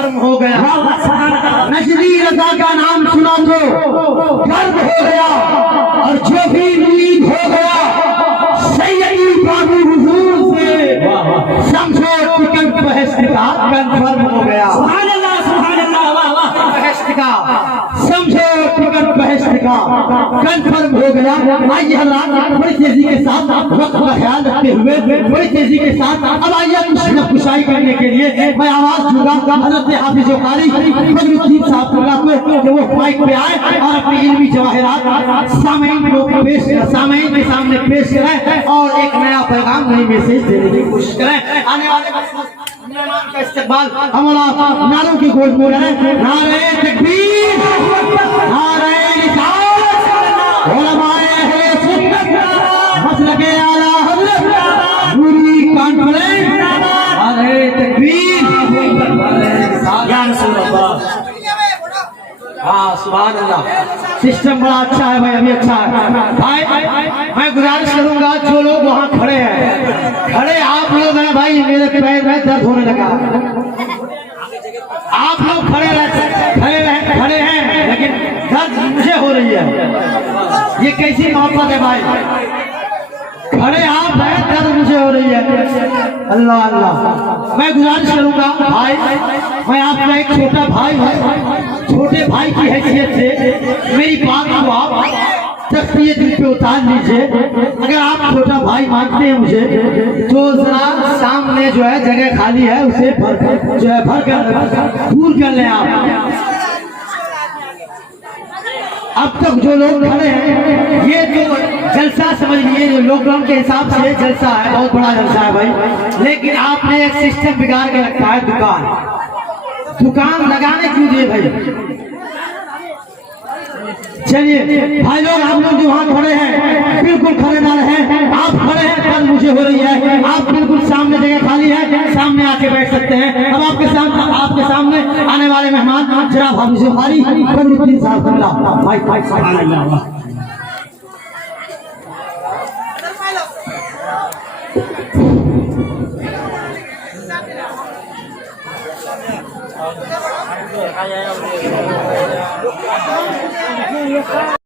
Confirm हो गया। नजरी रजा का नाम सुना तो गर्व हो गया, और जो भी उम्मीद हो गया सैयदी बाबू हुजूर से समझो टिकट बहस का कन्फर्म हो गया। समझो टिकट बहस का कन्फर्म हो गया। आइए हजरात बड़ी तेजी के साथ वक्त का ख्याल रखते हुए बड़ी तेजी के साथ अब आइए कुशाई करने के लिए मैं आवाज दूंगा हजरत हाफिज कारी फखरुद्दीन साहब को वो माइक पे आए और अपनी इल्मी जवाहिरात सामईन के सामने पेश करें और एक नया पैगाम नई मैसेज देने की कोशिश करें। आने वाले मेहमान का इस्तकबाल हमारा नारों की गोद में है। नारे तकबीर, नारे रिसालत, उलमाए अहले सुन्नत, मसलके आला हज़रत पूरी कॉन्फ्रेंस। नारे तकबीर, या रसूल अल्लाह। हाँ सुभान अल्लाह। सिस्टम बड़ा अच्छा है भाई, अभी अच्छा है भाई। मैं गुजारिश करूंगा जो लोग वहाँ खड़े हैं, खड़े आप लोग हैं भाई, मेरे पैर में दर्द होने लगा। आप लोग खड़े हैं लेकिन दर्द मुझे हो रही है। ये कैसी मोहब्बत है भाई? खड़े आप हैं, दर्द मुझे हो रही है। अल्लाह अल्लाह। मैं गुजारिश करूंगा भाई, मैं आपका एक छोटा भाई है, छोटे भाई की हैसियत से मेरी बात को आप तख्तिये दिल पे उतार लीजिए। अगर आप छोटा भाई मानते हैं मुझे तो जरा सामने जो है जगह खाली है उसे भर कर दूर कर लें आप। अब तक जो लोग खड़े हैं ये जो जलसा समझ लीजिए, लॉकडाउन के हिसाब से जलसा है, बहुत बड़ा जलसा है भाई, लेकिन आपने एक सिस्टम बिगाड़ के रखा है। दुकान लगाने क्यों दिए भाई? चलिए भाई लोग, आप लोग जो वहाँ खड़े हैं बिल्कुल खड़े ना रहें। आप खड़े हैं दर्द मुझे हो रही है, आप बिल्कुल सामने जगह खाली है, सामने आके बैठ सकते हैं। अब आपके सामने आने वाले मेहमान जनाब हाफिज कारी फखरुद्दीन साहब भाई।